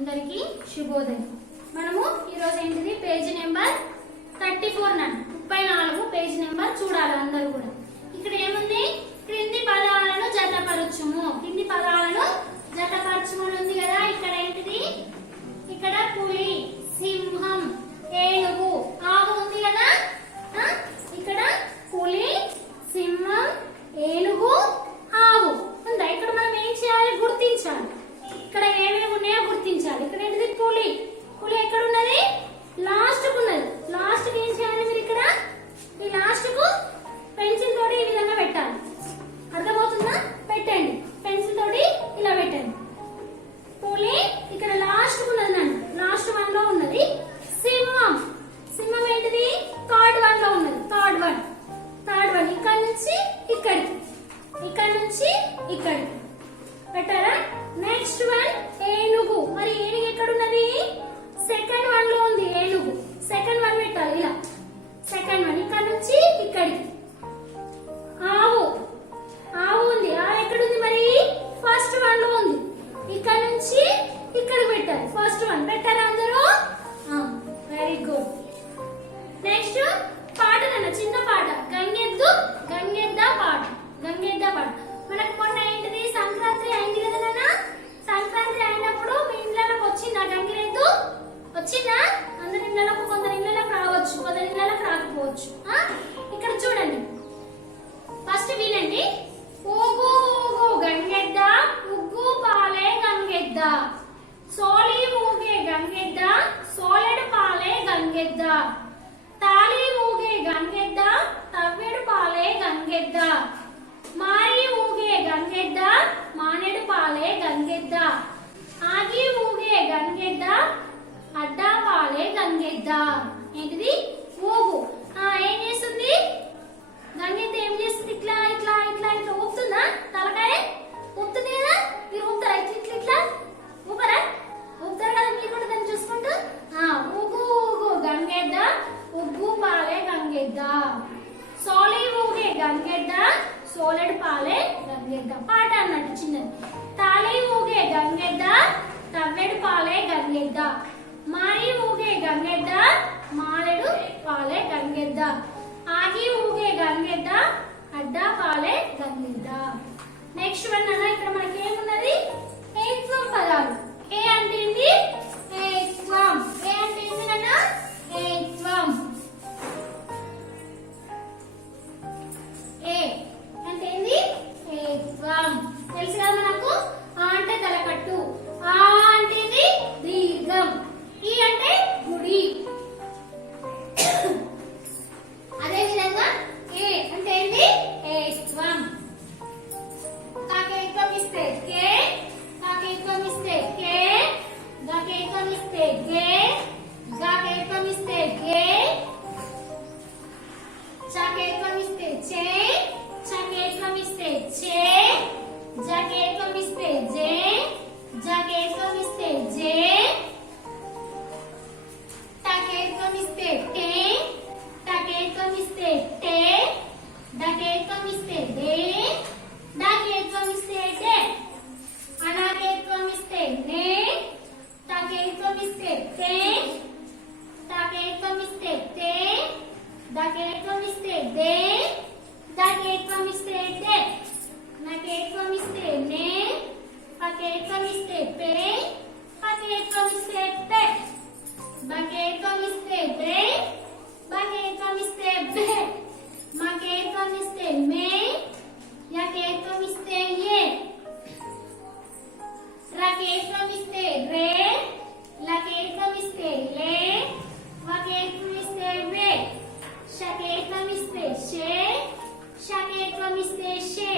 అందరికీ శుభోదయం. మనము ఈరోజు ఏంటిది పేజీ నెంబర్ 34 పేజీ నెంబర్ చూడాలి అందరూ కూడా. ఇక్కడ ఏముంది, క్రింది పదాలను జతపరచుము. కింది పదాలను జతపరచుము ఉంది కదా. ఇక్కడ ఏంటిది, ఇక్కడ పులి, సింహం, ఏనుగు, ఆవు ఉంది కదా. ఇక్కడ పులి, సింహం, ఏనుగు, ఆవు ఉందా. ఇక్కడ మనం ఏం చేయాలి, గుర్తించాలి. ఇక్కడ ఏమేమి ఉన్నాయో గుర్తించాలి. ఇక్కడ ఏంటిది, పులి. పులి ఎక్కడ ఉన్నది, లాస్ట్ కు ఉన్నది. లాస్ట్ కి ఏం చేయాలి మీరు, ఇక్కడ ఈ లాస్ట్ కు పెన్సిల్ తోటి ఈ విధంగా పెట్టాలి. అర్థమవుతుందా? పెట్టండి, పెన్సిల్ తోటి ఇలా పెట్టండి. పులి ఇక్కడ లాస్ట్ కు ఉన్నది, లాస్ట్ 1 లో ఉన్నది. సింహం, సింహం ఏంటిది, థర్డ్ 1 లో ఉన్నది. థర్డ్ వన్ ఇక్కడ నుంచి ఇక్కడికి, ఇక్కడ నుంచి ఇక్కడికి పెట్టారా. నెక్స్ట్ 1 ఏనుగు. మరి ఏనుగు ఎక్కడ ఉన్నది, సెకండ్ 1 లో ఉంది ఏనుగు. సెకండ్ 1 పెట్టాలి ఇలా. సెకండ్ 1 ఇక్కడ నుంచి ఇక్కడికి. ఆవు, ఆవు ఉంది. ఆ ఎక్కడ ఉంది మరి, ఫస్ట్ 1 లో ఉంది. ఇక్కడ నుంచి ఇక్కడికి పెట్టాలి. ఫస్ట్ 1 పెట్టారా అందరూ? Very good. నెక్స్ట్ పాట నాన్న, చిన్న పాట. గంగెద్దు గంగెద్ద పాట, గంగెద్ద పాట. మనకు మొన్న ఏంటిది, సంక్రాంతి అయింది కదా నాన్న. సంక్రాంతి అయినప్పుడు మీ ఇళ్ళకి వచ్చిందా గంగిరెద్దు? వచ్చిందా? అందరి ఇళ్ళకు, కొందరి ఇళ్ళకి రావచ్చు, కొందరి ఇళ్ళకి రాకపోవచ్చు. ఇక్కడ చూడండి, ఫస్ట్ వినండి. ఊగు ఊగు గంగెద్ద, ఉగ్గు పాలే గంగెద్ద, సోలి ఊగే గంగెద్ద, సోలెడు పాలే గంగెద్ద, తాళి ఊగే గంగెద్ద, తవ్వెడు పాలే గంగెద్ద, మారి ఊగే గంగెద్ద, మానేడు పాలే గంగెద్ద, ఆగి ఊగే గంగెద్ద, అడ్డా పాలే గంగెద్ద. ఏంటిది, ఊగు. ఏం చేస్తుంది గంగెద్ద, ఏం చేస్తుంది, ఇట్లా ఇట్లా ఇట్లా ఇట్లా ఊపుతుందా, తలకాయ ఊపుతుంది కదా. మీరు ఊపుతారా, ఇట్లా ఇట్లా ఇట్లా ఊపరా, ఊపుతారు కదా మీరు కూడా దాన్ని చూసుకుంటూ. ఊగు ఊగు గంగెద్ద, ఉగ్గు పాలే గంగెద్ద, సోలి ఊగే గంగెద్ద, సోలెడు పాలే గంగెద్ద. పాట అన్నట్టు చిన్నది. తాళి ఊగే గంగెద్ద, తవ్వెడు పాలే గంగెద్ద, మారి ఊగే గంగెద్ద, మాలెడు పాలే గంగెద్ద, ఆగి ఊగే గంగెద్ద, అడ్డా పాలే గంగెద్ద. నెక్స్ట్ 1 అన్న, ఇక్కడ మనకి ఏమున్నది, ఏత్వం పదాలు. ఏ అంటే ఏంటి, ఏత్వం. ఏ అంటే ఏంటి నాన్న, ఏత్వం. ఏ అంటే ఏంది, ఏత్వం. తెలుసు కదా మనకు. ఆ అంటే తలకట్టు, ఆ అంటే ఇది దీర్ఘం, ఈ అంటే గుడి. అదే విధంగా ఏ అంటే ఏంది, ఏత్వం. కాకేత్వం ఇస్తే కే, కాకేత్వం ఇస్తే కే, గకేత్వం ఇస్తే గే, గకేత్వం ఇస్తే గే, చకేత్వం ఇస్తే చే, చకేత్వం ఇస్తే చే, జకేత్వం ఇస్తే జే, జకేత్వం ఇస్తే జే, టకేత్వం ఇస్తే టే, టకేత్వం ఇస్తే టే, డకేత్వం ఇస్తే డే, డకేత్వం ఇస్తే డే, అనాకేత్వం ఇస్తే నే, టకేత్వం ఇస్తే తే, టకేత్వం ఇస్తే తే, దకేత్వం ఇస్తే దే, దకేత్వం ఇస్తే దే, నకేత్వం ఇస్తే నే, పకేత్వం ఇస్తే పే, పకేత్వం ఇస్తే పే, బకేత్వం ఇస్తే బే, బకేత్వం ఇస్తే బే, మకేత్వం ఇస్తే మే, యకేత్వం ఇస్తే యే, రకేత్వం ఇస్తే రే, లకేత్వం ఇస్తే లే, వకేత్వం ఇస్తే వే, షకేత్వం ఇస్తే షే, షకేత్వం ఇస్తే షే,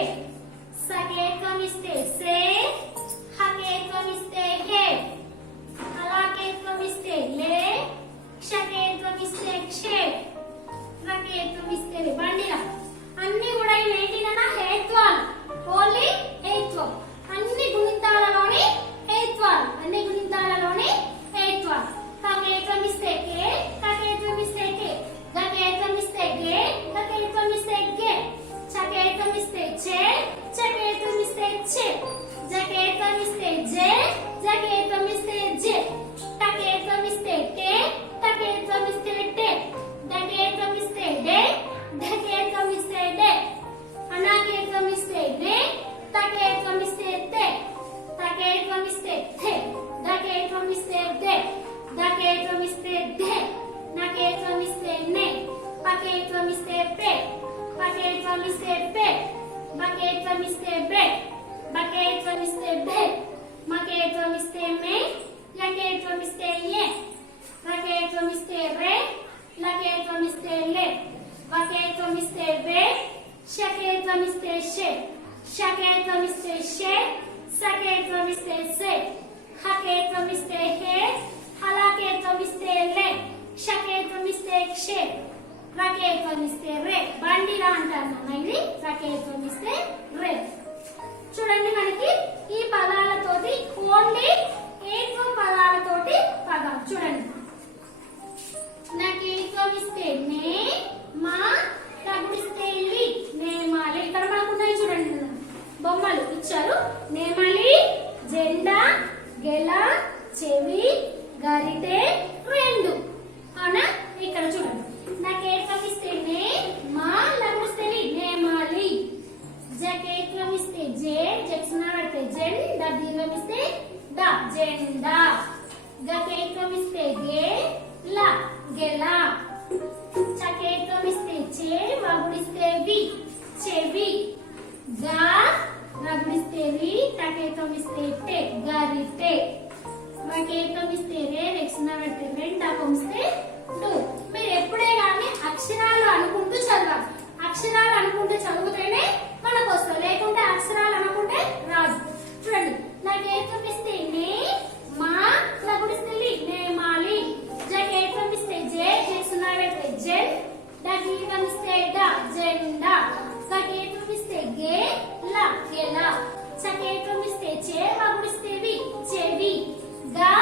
సకేత్వం ఇస్తే సే, హకేత్వం ఇస్తే హే, హలాకేత్వం ఇస్తే లే, క్షకేత్వం ఇస్తే క్షే, రకేత్వం ఇస్తే బండిరా. అన్ని కూడా ఏంటినా హేత్వాలు, ఓన్లీ హేత్వం. అన్ని గుణితాలలోని హేత్వాలు, అన్ని గుణితాలలోని హేత్వాలు. కకేత్వం ఇస్తే కే, కకేత్వం ఇస్తే కే, గకేత్వం ఇస్తే గే, గకేత్వం ఇస్తే గే, చకేత్వం ఇస్తే చే, చకేత్వం ఇస్తే చే, జకేత్వం దకేత్వం ఇస్తే ధే, నకేత్వం ఇస్తే నే, పకేత్వం ఇస్తే పే, పకేత్వం ఇస్తే పే, బకేత్వం ఇస్తే బే, బకేత్వం ఇస్తే బే, మకేత్వం ఇస్తే మే, యకేత్వం ఇస్తే యే, రకేత్వం ఇస్తే రే, లకేత్వం ఇస్తే లే, వకేత్వం ఇస్తే వే, షకేత్వం ఇస్తే షే, షకేత్వం ఇస్తే షే, సకేత్వం ఇస్తే సే, హకేత్వం ఇస్తే హే, హలకేత్వం ఇస్తే లే, షకేత్వం ఇస్తే క్షే, రకేత్వం ఇస్తే రే. బండిరా అంటారు ఇది. రకేత్వం ఇస్తే రే. చూడండి మనకి ఈ పదాలతోటి ఓన్లీ ఏత్వం పదాలతోటి పదాలు చూడండి. నకేత్వం ఇస్తే నే, మా, తగుడిస్తే లి, నేమాలి. ఇక్కడ మనకు ఉన్నాయి చూడండి బొమ్మలు ఇచ్చారు. నేమలి, జెండా, గెల, చెవి, గరిటె, రెండు. అవునా? ఇక్కడ చూడండి. నకేత్వం ఇస్తే నే, మా, లగుడిస్తే లి, నేమాలి. జకేత్వం ఇస్తే జే, జక్సునా పెడితే జెన్, దీర్ఘం ఇస్తే ద, జెండా. గకేత్వం ఇస్తే గే, ల, గెల. చకేత్వం ఇస్తే చే, వగుడిస్తే వి, చెవి. గా, రగుడిస్తే రి, టకేత్వం ఇస్తే టె, గరిటె. వకేత్వం ఇస్తే రే, రెక్సునా పెడితే రెన్, డకం ఇస్తే డు. మీరు ఎప్పుడే కానీ అక్షరాలు అనుకుంటూ చదవాలి. అక్షరాలు అనుకుంటే చదివితేనే మనకు వస్తుంది, లేకుంటే అక్షరాలు అనుకుంటే రాదు. చూడండి. నకేత్వం ఇస్తే నే, మా, లగుడిస్తే లి, నేమాలి. జకేత్వం ఇస్తే జే, జక్సునా పెడితే జెన్, దీర్ఘం ఇస్తే డ, జెండా. గకేత్వం ఇస్తే గే, ల, గెల. చకేత్వం ఇస్తే చే, వగుడిస్తే వి, చెవి. గా,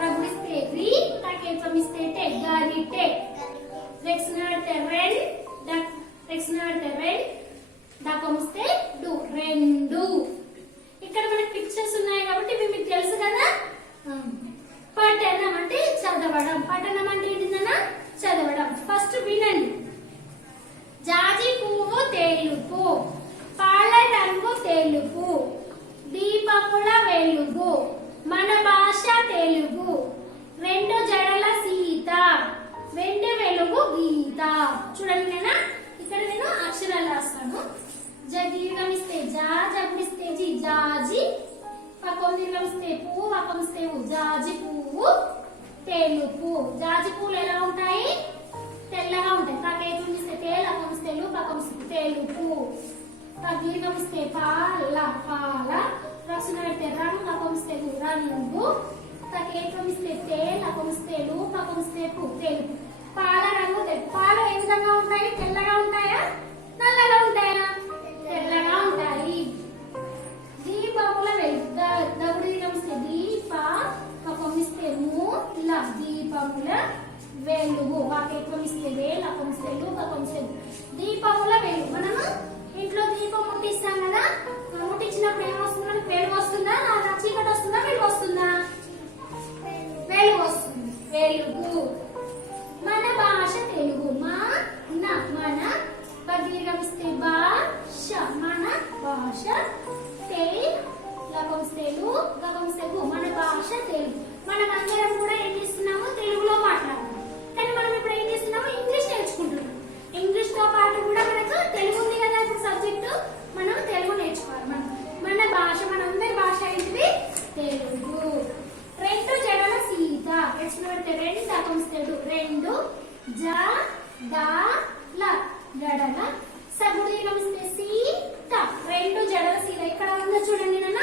రగుడిస్తే రి, టకేత్వం ఇస్తే టె, గరిటె. రెక్సునా పెడితే రెన్, రెక్సునా పెడితే రెన్, డకం ఇస్తే డు, రెండు. ఇక్కడ మనకి పిక్చర్స్ ఉన్నాయి కాబట్టి ఇవి మీకు తెలుసు కదా. పఠనం అంటే చదవడం. పఠనం అంటే ఏంటిదన్నా? చదవడం. ఫస్ట్ వినండి. జాజి పువ్వు తెలుపు, పాల రంగు తెలుపు, దీపముల వెలుగు, మన భాష తెలుగు, రెండు జడల సీత, వెండి వెలుగు గీత. చూడండి నేనా ఇక్కడ నేను అక్షరాలు రాస్తాను. దీర్ఘం ఇస్తే జా, జగుడిస్తే జి, జాజి. పక్కం దీర్ఘం ఇస్తే పువ్వు, పక్కం ఇస్తే జాజి పువ్వు తెలుపు. జాజి పువ్వులు ఎలా ఉంటాయి? తెల్లగా ఉంటాయి. పకేత్వం ఇస్తే తే, లకం ఇస్తే లు, పక్కం ఇస్తే తెలుపు. దీర్ఘం ఇస్తే పాల, పాల. రక్షణ పెడితే రంగు, లకం ఇస్తే రంగు. తకేత్వం ఇస్తే తే, లకం ఇస్తే లు, పక్కం ఇస్తే పు, తెలుపు. పాల రంగు తెలుపు. పాలు ఏ విధంగా ఉంటాయి? తెల్లగా ఉంటాయా, నల్లగా ఉంటాయా? తెల్లగా ఉంటాయి. దీపముల వెలుగు, దగుడు దీర్ఘం ఇస్తే దీప, పక్కం ఇస్తే ము, ల, దీపముల వెలుగు. వాకేత్వం ఇస్తే వే, లకం ఇస్తే లు, పక్కం ఇస్తే దీపముల వెలుగు. మనము ఇంట్లో దీపం ముట్టిస్తాం కదా. ముట్టించినప్పుడు ఏమొస్తుంది? మనకి వెలుగు వస్తుందా, చీకటి వస్తుందా, వెలుగు వస్తుందా? వెలుగు వస్తుంది. వెలుగు. మన భాష తెలుగు. మా, న, మన. దీర్ఘం ఇస్తే భాష, మన భాష. తే, లకం ఇస్తే లు, గకం ఇస్తే గు, మన భాష తెలుగు. మనం అందరం కూడా ఏం చేస్తున్నాము? తెలుగులో మాట్లాడాలి. కానీ మనం ఇప్పుడు ఏం చేస్తున్నాము? ఇంగ్లీష్ నేర్చుకుంటున్నాం. ఇంగ్లీష్ తో పాటు కూడా మనకు తెలుగు ఉంది కదా ఇప్పుడు సబ్జెక్టు. మనం తెలుగు నేర్చుకోవాలి. మన భాష, మనందరి భాష ఏంటిది? తెలుగు. రెండు జడల సీత. ప్రశ్న పెడితే రెండు, డకం ఇస్తే డు, రెండు. జ, ద, ల, జడల. సగుడు దీర్ఘం ఇస్తే సీత, రెండు జడల సీత. ఇక్కడ ఉందో చూడండి నాన్న.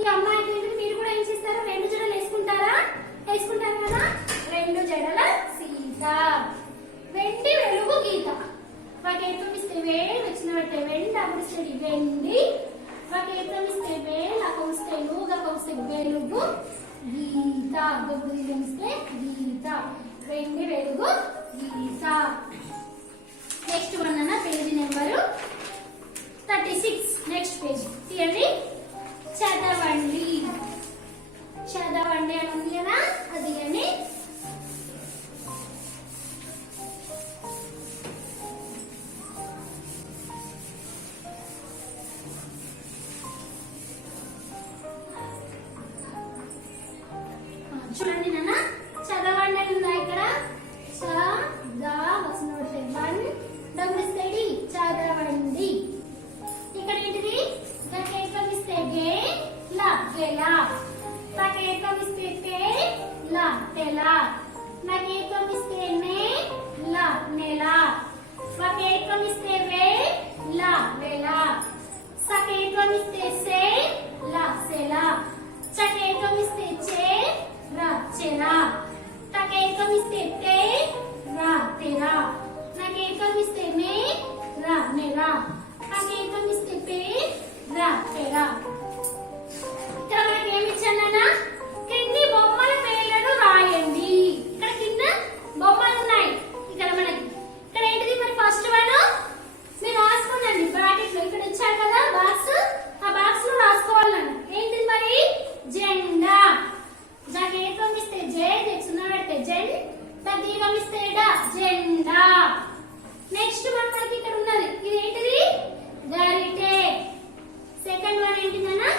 ఈ అమ్మాయికి ఏంటిది? మీరు కూడా ఏం చేస్తారు? రెండు జడలు వేసుకుంటారా? వేసుకుంటారు కదా. రెండు జడల సీత. వెండి వెలుగు గీత. వాకేత్వం ఇస్తే వే, వచ్చిన పెడితే వెండి, అప్పుడు వెండి. వాకేత్వం ఇస్తే వే, లకం ఇస్తే లు, గకం ఇస్తే వెలుగు గీత. దగుడు దీర్ఘం ఇస్తే గీత. వెండి వెలుగు గీత. నెక్స్ట్ వన్ అన్న పేజీ నెంబరు 36. నెక్స్ట్ పేజ్ తీయండి. చదవండి. చదవండి అని ఉంది కదా, అది అని. చూడండి నాన్న, చదవండి చ ద వస్తున్న పెడితే వన్ డబుల్ ఇస్తే డి చదవండి. ఇక్కడ ఏంటిది గకేకం ఇస్తే గే ల గెలా, తకేకం ఇస్తే తే ల తెల, నకేకం ఇస్తే నే ల నెల, వకేకం ఇస్తే వే ల వెల, సకేకం ఇస్తే సే ల సెల, చకేకం ఇస్తే చే ర చెర, తకేకం ఇస్తే తే ర తెర, నకేకం ఇస్తే మే ర నెర, తకేకం ఇస్తే పే ర పెర. ఇక్కడ మనకి ఏమి ఇచ్చానన్నా కింది బొమ్మల పేర్లను రాయండి. ఇక్కడ కింద బొమ్మలు ఉన్నాయి. ఇక్కడ మనకి ఇక్కడ ఏంటిది మరి ఫస్ట్ వన్ మీరు రాసుకోండి బ్రాకెట్ లో. ఇక్కడ ఇచ్చారు కదా బాక్స్, ఆ బాక్స్ లో రాసుకోవాలన్న ఏంటిది మరి జెండా. జగేకం ఇస్తే జే సున్నా పెడితే జెన్, దీర్ఘం ఇస్తే డ జెండా. నెక్స్ట్ వన్ మనకి ఇక్కడ ఉన్నది ఇది ఏంటిది గరిటె. సెకండ్ వన్ ఏంటిదన్నా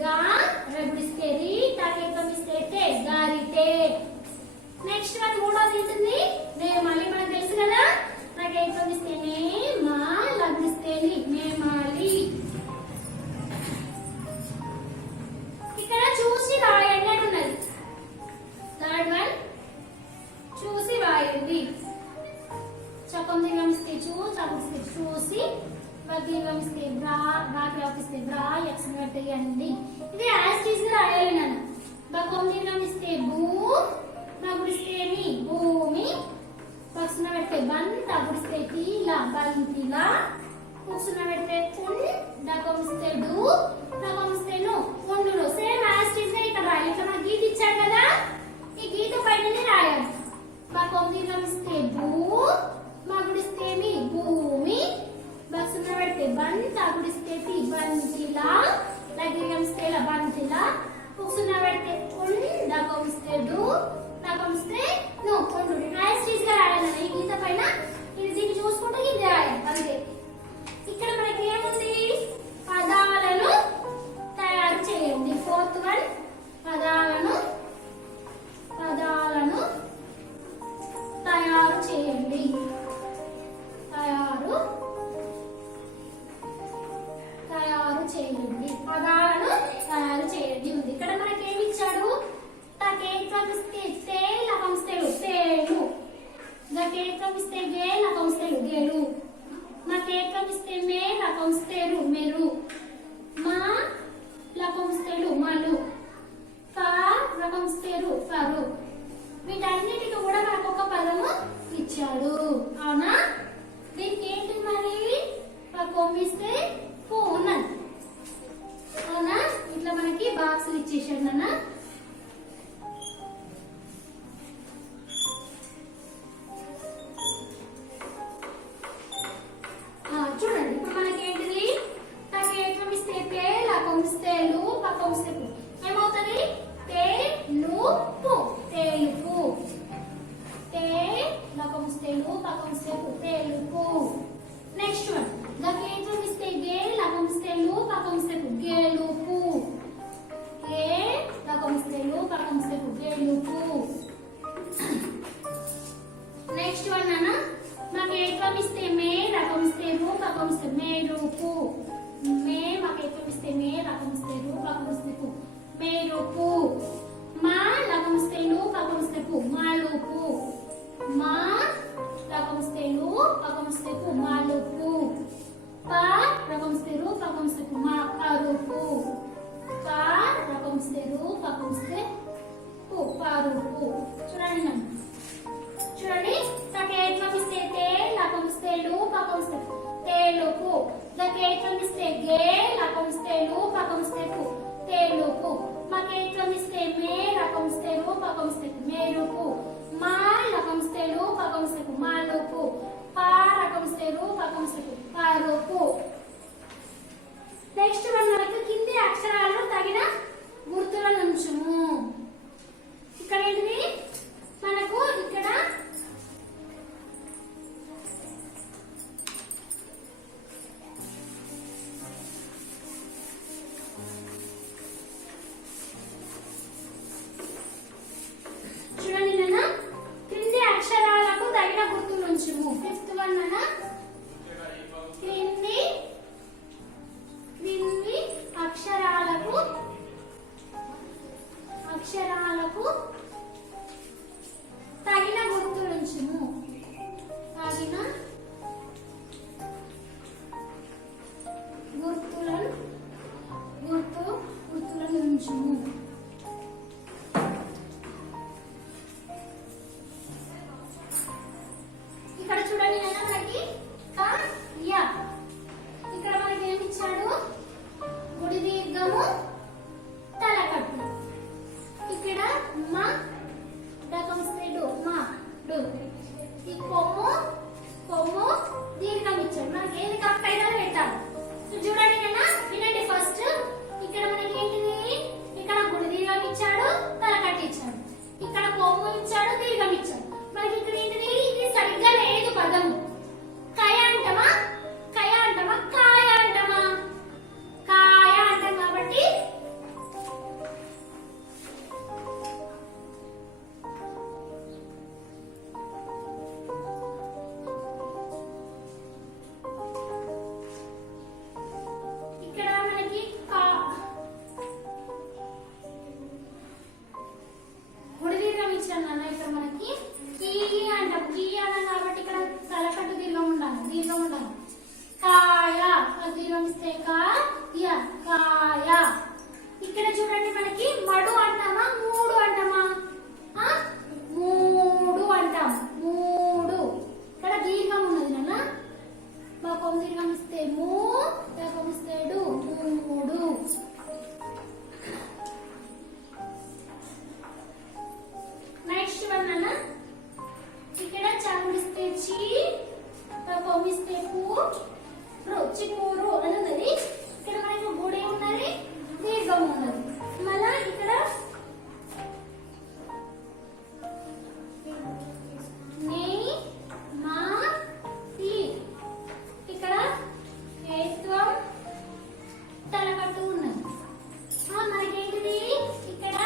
గా రగుడిస్తే రి, తాకేకం ఇస్తే తే గరిటె. నెక్స్ట్ వన్ మూడోది ఏంటిది నేమాలి. మనకు తెలుసు కదా తాకేకం ఇస్తే నే మా లగ్నిస్తే లి నేమాలి. ఇక్కడ చూసి రాయండి అని ఉన్నది. థర్డ్ వన్ చూసి రాయండి. చకం దీర్ఘం ఇస్తే చూ, చకం ఇస్తే చూసి, దీర్ఘం ఇస్తే బ్రా, బాకి ఇస్తే బ్రా, ఎక్స్ పెట్టేయండి. ఇది యాజ్ టీజ్ గా రాయాలి నాన్న. బకం దీర్ఘం ఇస్తే భూ, నగుడిస్తే మీ భూమి, పక్షున పెడితే బన్, తగుడిస్తే తీలా బంతిలా, కుక్షున పెడితే పున్, డకం ఇస్తే డు, డకం ఇస్తే ను పుండులు. సేమ్ యాజ్ టీజ్ గా ఇక్కడ రాయాలి. ఇట్లా మన గీత ఇచ్చారు కదా ఈ గీత పైననే రాయాలి. బకం దీర్ఘం ఇస్తే భూ, మగుడిస్తే మీ భూమి, బక్సున పెడితే బన్, తగుడిస్తే తి బంతిలా, దీర్ఘం ఇస్తే ల బంతిలా, కుక్షున పెడితే పున్, డకం ఇస్తే డు, డకం ఇస్తే ను పుండు. యాజ్ టీజ్ గా రాయాలి ఈ గీత పైన. ఇది దీన్ని చూసుకుంటే ఇది రాయాలి అంతే. ఇక్కడ మనకి ఏముంది పదాలను తయారు చేయండి. ఫోర్త్ వన్ పదాలను తయారు చేయండి. తయారు చేయండి. పదాలను తయారు చేయండి ఉంది. ఇక్కడ మనకి ఏమి ఇచ్చాడు తకేకం ఇస్తే తే లకం ఇస్తే లు తేలు, గకేకం ఇస్తే గే లకం ఇస్తే లు గెలు, మకేకం ఇస్తే మే లకం ఇస్తే రు మెరు, మా లకం ఇస్తే లు మలు, ఫా లకం ఇస్తే రు ఫరు. వీటన్నిటికి కూడా మనకు ఒక పదము ఇచ్చాడు. అవునా? దీనికి ఏంటి మరి కొమ్మిస్తే పూ ఉన్నది. అవునా? ఇట్లా మనకి బాక్సులు ఇచ్చేసాడు నాన్న. చూడండి ఇప్పుడు మనకి ఏంటిది తకేకం ఇస్తే తే లకం ఇస్తే లు పకం ఇస్తే పు ఏమవుతుంది తే లు పు తెలుపు, తే లకం ఇస్తే లు పకం ఇస్తే పు తెలుపు. నెక్స్ట్ వన్ గకేకం ఇస్తే గే లకం ఇస్తే లు పకం ఇస్తే పు గెలుపు, గే లకం ఇస్తే లు పకం ఇస్తే పు గెలుపు. నెక్స్ట్ వన్ నాన్న మకేకం ఇస్తే మే రకం ఇస్తే రు పకం ఇస్తే మేరుపు, మే మకేకం ఇస్తే మే రకం ఇస్తే రు పకం ఇస్తే పు మేరుపు, మా లకం ఇస్తే లు పకం ఇస్తే పు మాలుపు, మా లకం ఇస్తే లు పకం ఇస్తే పు మాలుపు, పా రకం ఇస్తే రు పకం ఇస్తే పు మా పరుపు, పా రకం ఇస్తే రు పకం ఇస్తే పు పరుపు. చూడండి నన్ను చూడండి తకేకం ఇస్తే తే లకం ఇస్తే లు పకం ఇస్తే పు తెలుపు, గకేకం ఇస్తే గే లకం ఇస్తే లు పకం ఇస్తే పు తెలుపు, మకేకం ఇస్తే మే రకం ఇస్తే రు పకం ఇస్తే పు మేరుపు, మా లకం ఇస్తే లు పకం ఇస్తే పు మాలుపు, పా రకం ఇస్తే రు పకం ఇస్తే పు పరుపు. నెక్స్ట్ వన్ మనకు కింది అక్షరాలను తగిన గుర్తులను ఉంచుము. ఇక్కడ ఏంటిది మనకు ఇక్కడ చూడండి నాన్న క్రింది అక్షరాలను అక్షరాలకు తగిన గుర్తులుంచుము. తగిన గుర్తులను ఉంచుము. ఇక్కడ చూడండి మనకి య. ఇక్కడ మనకి ఏమి ఇచ్చాడు? గుడి దీర్ఘము తలకట్టు. ఇక్కడ మ డకంస్తే డు మా డు. ఈ కొమ్ము దీర్ఘం ఇచ్చాడు. మనకి ఏది కరెక్ట్ అయితే పెట్టాలి. చూడండి కదా, వినండి ఫస్ట్. ఇక్కడ మనకి ఏంటిది? ఇక్కడ గుడి దీర్ఘం ఇచ్చాడు, తలకట్టు ఇచ్చాడు. ఇక్కడ కొమ్ము ఇచ్చాడు, దీర్ఘం ఇచ్చాడు. మనకి ఇక్కడ ఏంటిది? ఇది సరిగ్గా లేదు పదము. కయ అంటమా కాయ అంటాం కాబట్టి ఇక్కడ మనకి గుడి దీర్ఘం ఇచ్చాను నాన్న. ఇక్కడ మనకి కీ అంటాం. కీ అన్నాం కాబట్టి ఇక్కడ తలకట్టు దీర్ఘం ఉండాలి. కాయ దీర్ఘం ఇస్తే కాయ. ఇక్కడ చూడండి మనకి మడు అంటామా మూడు అంటామా? మూడు అంటాం. మూడు ఇక్కడ దీర్ఘం ఉన్నది నాన్న. మా కొమ్ము దీర్ఘం ఇస్తే మూ, కొమ్ము ఇస్తే డు, మూడు. నెక్స్ట్ వన్ అన్న. ఇక్కడ చంపిస్తే చి, కొమ్మిస్తే పు, చిపూరు అని ఉన్నది. ఇక్కడ మనకి గుడి ఉన్నది, దీర్ఘం ఉన్నది. మళ్ళా ఇక్కడ నే మా తి. ఇక్కడ ఏత్వం తలకట్టు ఉన్నది. మనకేంటిది? ఇక్కడ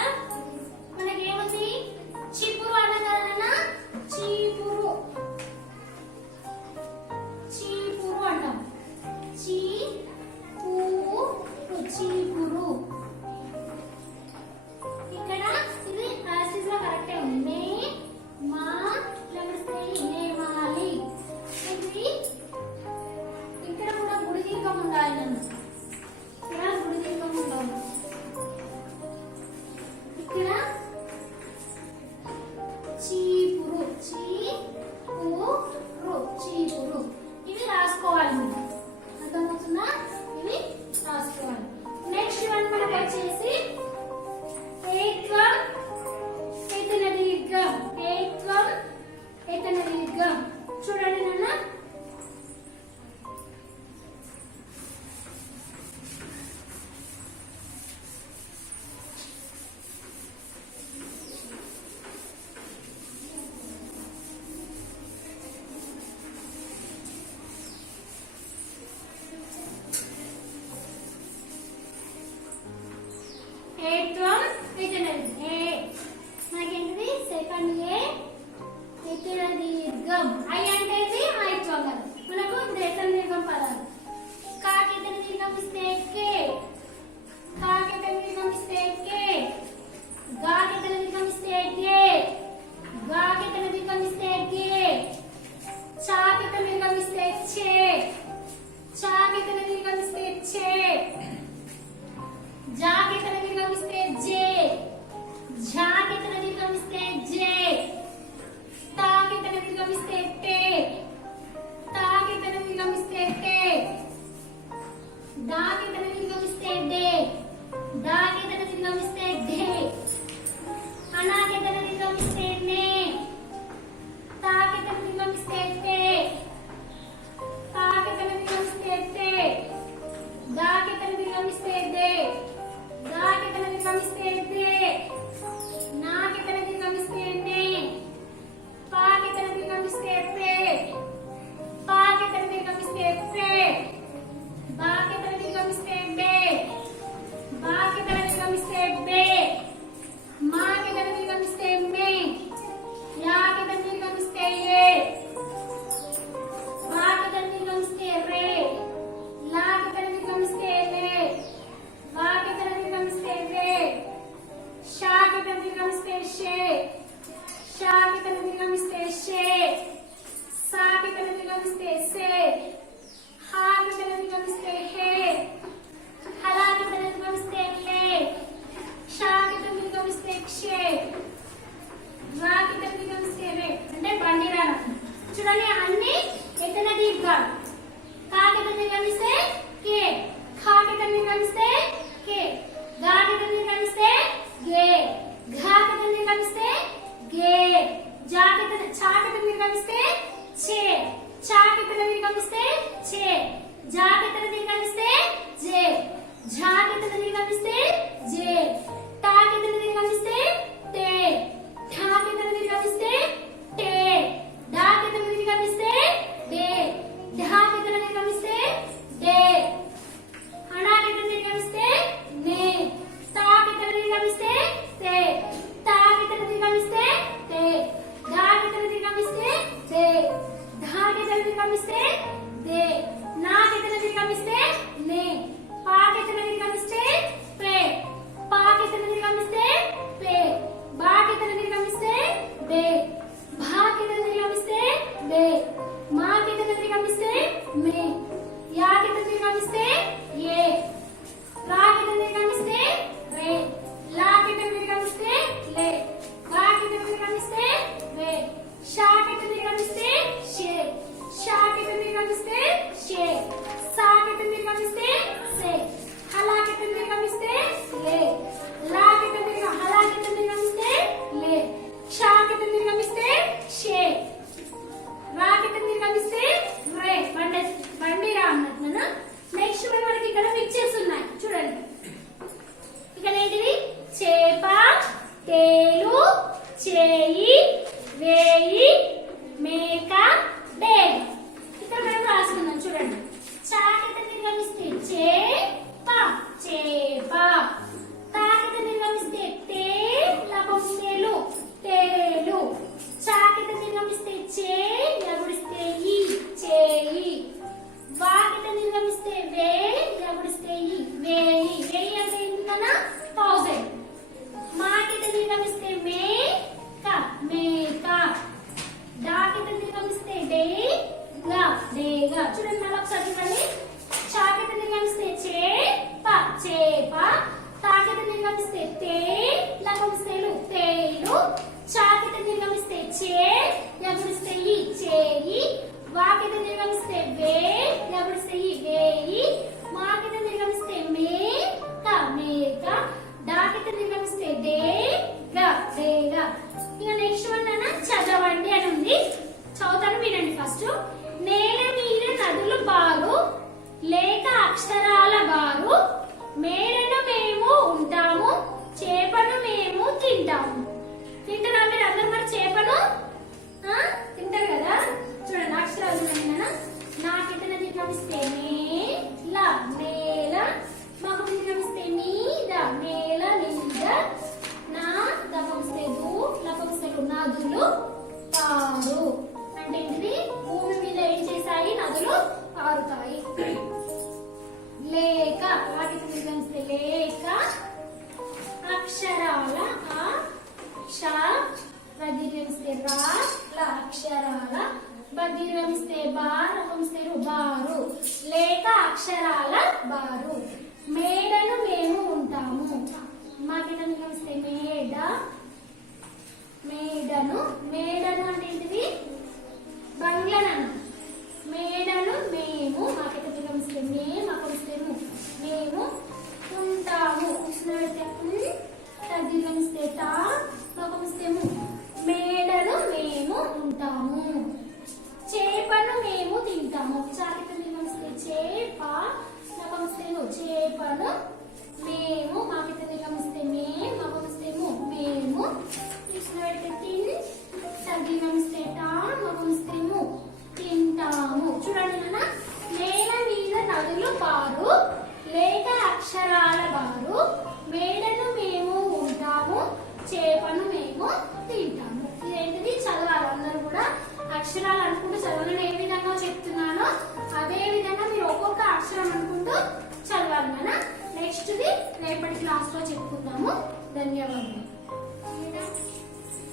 మనకేముంది? చిపురు అనగా చీపురు అంటాం. చీపురు. ఇక్కడ ఇది యాసిస్ లో కరెక్టే ఉంది. మే మా నేమాలి. ఇది ఇక్కడ కూడా గుడి దీర్ఘం ఉండాలి నన్ను. ఇక్కడ గుడి దీర్ఘం ఉండాలి. ఇక్కడ చీపురు. చీపురు. ఇవి రాసుకోవాలి మీరు. అర్థమవుతుందా? ఇవి రాసుకోవాలి. నెక్స్ట్ వన్ మనకు వచ్చేసి ఏత్వం ఏతన దీర్ఘం. చూడండి నాన్న. షే, షా కి తల దీర్ఘమిస్తే షే, సా కి తల దీర్ఘమిస్తే సే, హా కి తల దీర్ఘమిస్తే హే, హలా కి తల దీర్ఘమిస్తే లే, షా కి తల దీర్ఘమిస్తే క్షే, రా కి తల దీర్ఘమిస్తే రే. అంటే బండి రా. చూడండి అన్ని ఎత్తన దీర్ఘాలు. కా కి తల దీర్ఘమిస్తే కే, ఖా కి తల దీర్ఘమిస్తే కే, గా కి తల దీర్ఘమిస్తే గే, ఘా కి తల దీర్ఘమిస్తే గే, జా కి తల ఛా కి తల దీర్ఘమిస్తే ఛే, ఛా కి తల దీర్ఘమిస్తే ఛే, జా కి తల దీర్ఘమిస్తే జే, ఝా కి తల దీర్ఘమిస్తే జే, టా కి తల దీర్ఘమిస్తే టే, ఠా కి తల దీర్ఘమిస్తే టే, డా కి తల దీర్ఘమిస్తే డే, ఢా కి తల దీర్ఘమిస్తే డే, హనా కి తల దీర్ఘమిస్తే నే, తా కి తల దీర్ఘమిస్తే తే, తా కి తల దీర్ఘమిస్తే తే, దా కి తల దీర్ఘమిస్తే దే, ధా కి తల దీర్ఘమిస్తే దే, నా కి తల దీర్ఘమిస్తే నే, పా కి తల దీర్ఘమిస్తే పే, పా కి తల దీర్ఘమిస్తే పే, బా కి తల దీర్ఘమిస్తే బే, భా కి తల దీర్ఘమిస్తే బే, మా కి తల దీర్ఘమిస్తే మే, యా కి తల దీర్ఘమిస్తే ఏ, రా కి తల దీర్ఘమిస్తే రే, లా కి తల దీర్ఘమిస్తే లే, వా కి తల దీర్ఘమిస్తే వే, షా కి తల దీర్ఘమిస్తే షే, షా కి తల దీర్ఘమిస్తే షే, సా కి తల దీర్ఘమిస్తే సే, హలా కి తల దీర్ఘమిస్తే లే, లా కి తల హలా కి తల దీర్ఘమిస్తే లే, షా కి తల దీర్ఘమిస్తే షే, రా కి తల దీర్ఘమిస్తే రే. బండి రా అన్నట్టు. నెక్స్ట్ మనకి ఇక్కడ పిక్చర్స్ ఉన్నాయి చూడండి. ఇక్కడ ఏంటిది? చేప, తేలు, చేయి, వేయి, మేక, డేగ. ఇక్కడ మనం రాసుకుందాం చూడండి. చా కి తల దీర్ఘమిస్తే చేప, చేప, తా కి తల దీర్ఘమిస్తే తే, లపంస్తేలు, తేలు, చా కి తల దీర్ఘమిస్తే చే, లగుడిస్తే ఈ, చేయి, వా కి తల దీర్ఘమిస్తే వే, లగుడిస్తే ఈ, వేయి. వేయి అంటే ఏంటన్నా? 1000. మా కి తల దీర్ఘమిస్తే మే, క, మేక, డా కి తల దీర్ఘమిస్తే డే, గా, డేగ. చూడండి మళ్ళీ ఒకసారి చూడండి. చా కి తల దీర్ఘమిస్తే చేప, చేప, తా కి తల దీర్ఘమిస్తే తే, లపంస్తేలు, తేలు, చా కి తల దీర్ఘమిస్తే చే, లగుడిస్తే ఈ, చేయి, వా కి తల దీర్ఘమిస్తే వే, లగుడిస్తే ఈ, వేయి, మా కి తల దీర్ఘమిస్తే మే, క, మేక, డా కి తల దీర్ఘమిస్తే డే, గా, డేగ. ఇక నెక్స్ట్ వన్ అన్న చదవండి అని ఉంది. చదువుతాను వినండి ఫస్ట్. నేల మీద నదులు బారు, లేక అక్షరాల బారు, మేడను మేము ఉంటాము, చేపను మేము తింటాము. తింటారా మీరు అందరు? మరి చేపను తింటారు కదా. చూడండి అక్షరాలు నా కింద దీర్ఘమిస్తే నేల, నేల, మాకు దీర్ఘమిస్తే మీద, నేల మీద, నా దపమిస్తే దు, లపమిస్తేలు, నదులు పారు. అంటే ఏంటిది? భూమి మీద ఏం చేశాయి? నదులు పారుతాయి. లేక, వాటి దీర్ఘమిస్తే లేక, అక్షరాల ఆ, ష, దీర్ఘమిస్తే రా, ల, అక్షరాల, దీర్ఘమిస్తే బా, రపమిస్తే రు, బారు. లేక అక్షరాల బారు. మేడను మేము ఉంటాము. మాకి దీర్ఘమిస్తే మేడ, మేడను, మేడను అంటే ఏంటిది? బంగ్లాను. మేడను మేము, మాకి దీర్ఘమిస్తే మే, మాకొస్తే మేము ఉంటాము. దీర్ఘమిస్తే టా, మాకొస్తే మేడను మేము ఉంటాము. చేపను మేము తింటాము. చాకిత దీర్ఘమిస్తే చేప, మాకొస్తే చేపను మేము, మాకిత దీర్ఘమిస్తే మే, మాకొస్తే మేము, దీర్ఘమిస్తే టా, మాకొస్తే తింటాము. చూడండి నాన్న. నేల మీద నదులు పారు, లేక అక్షరాల బారు, మేడను మేము ఉంటాము, చేపను మేము తింటాము. ఇదేంటిది? చదవాలి అందరూ కూడా. అక్షరాలు అనుకుంటూ చదవాలి. నేను ఏ విధంగా చెప్తున్నానో అదే విధంగా మీరు ఒక్కొక్క అక్షరం అనుకుంటూ చదవాలి. నెక్స్ట్ ది రేపటి క్లాస్ లో చెప్పుకుందాము. ధన్యవాదాలు. ఈడ